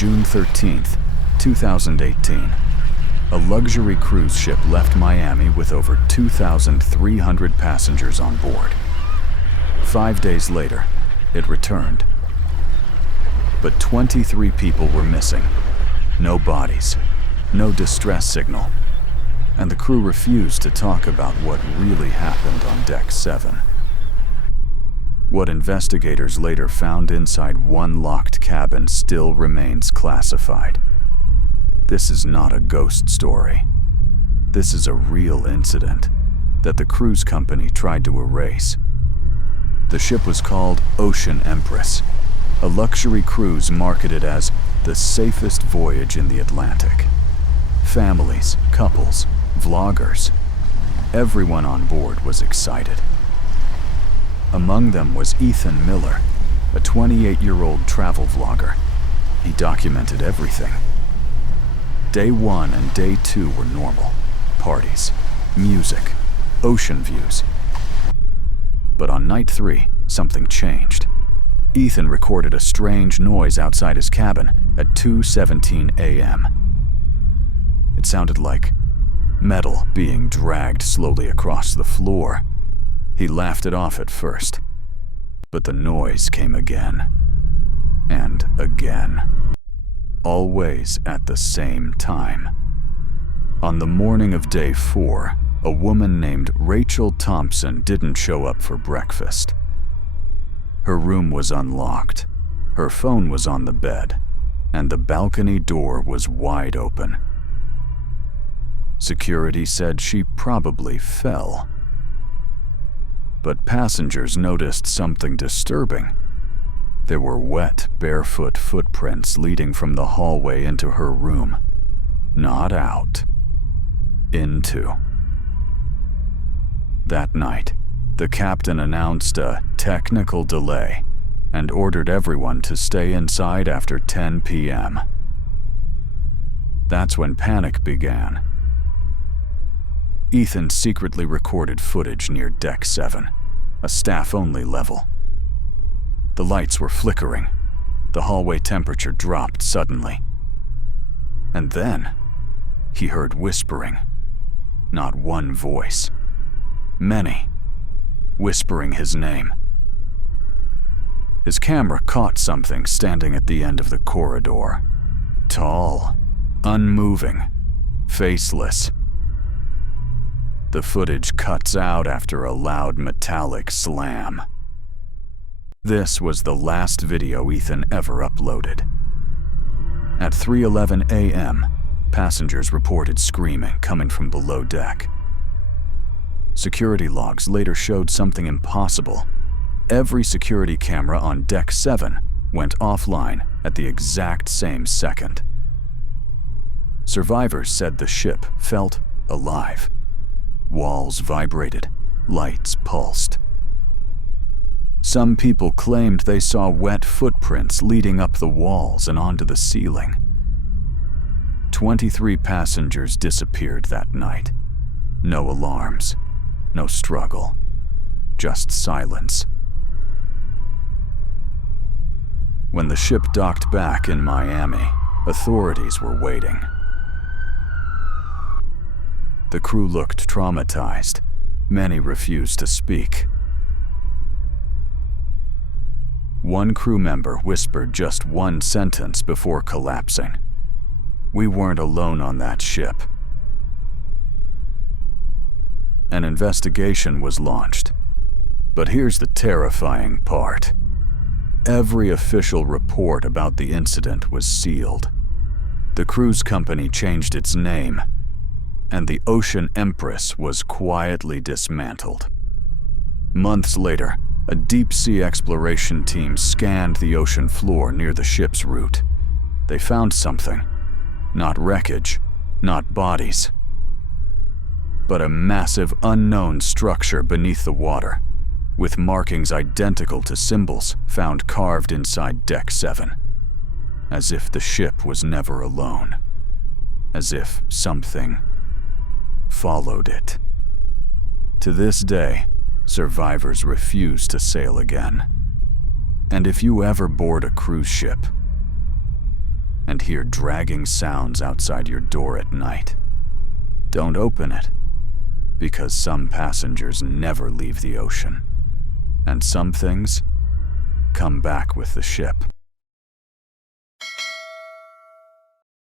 June 13th, 2018, a luxury cruise ship left Miami with over 2,300 passengers on board. 5 days later, it returned. But 23 people were missing. No bodies, no distress signal, and the crew refused to talk about what really happened on Deck 7. What investigators later found inside one locked cabin still remains classified. This is not a ghost story. This is a real incident that the cruise company tried to erase. The ship was called Ocean Empress, a luxury cruise marketed as the safest voyage in the Atlantic. Families, couples, vloggers, everyone on board was excited. Among them was Ethan Miller, a 28-year-old travel vlogger. He documented everything. Day 1 and Day 2 were normal. Parties, music, ocean views. But on night 3, something changed. Ethan recorded a strange noise outside his cabin at 2:17 a.m. It sounded like metal being dragged slowly across the floor. He laughed it off at first, but the noise came again and again, always at the same time. On the morning of Day 4, a woman named Rachel Thompson didn't show up for breakfast. Her room was unlocked, her phone was on the bed, and the balcony door was wide open. Security said she probably fell. But passengers noticed something disturbing. There were wet, barefoot footprints leading from the hallway into her room. Not out. Into. That night, the captain announced a technical delay and ordered everyone to stay inside after 10 p.m. That's when panic began. Ethan secretly recorded footage near Deck 7, a staff-only level. The lights were flickering. The hallway temperature dropped suddenly. And then, he heard whispering. Not one voice. Many, whispering his name. His camera caught something standing at the end of the corridor. Tall, unmoving, faceless. The footage cuts out after a loud metallic slam. This was the last video Ethan ever uploaded. At 3:11 a.m., passengers reported screaming coming from below deck. Security logs later showed something impossible. Every security camera on Deck 7 went offline at the exact same second. Survivors said the ship felt alive. Walls vibrated, lights pulsed. Some people claimed they saw wet footprints leading up the walls and onto the ceiling. 23 passengers disappeared that night. No alarms, no struggle, just silence. When the ship docked back in Miami, authorities were waiting. The crew looked traumatized. Many refused to speak. One crew member whispered just one sentence before collapsing. "We weren't alone on that ship." An investigation was launched. But here's the terrifying part. Every official report about the incident was sealed. The cruise company changed its name, and the Ocean Empress was quietly dismantled. Months later, a deep-sea exploration team scanned the ocean floor near the ship's route. They found something. Not wreckage, not bodies, but a massive unknown structure beneath the water, with markings identical to symbols found carved inside Deck 7. As if the ship was never alone. As if something followed it. To this day, survivors refuse to sail again. And if you ever board a cruise ship, and hear dragging sounds outside your door at night, don't open it, because some passengers never leave the ocean, and some things come back with the ship.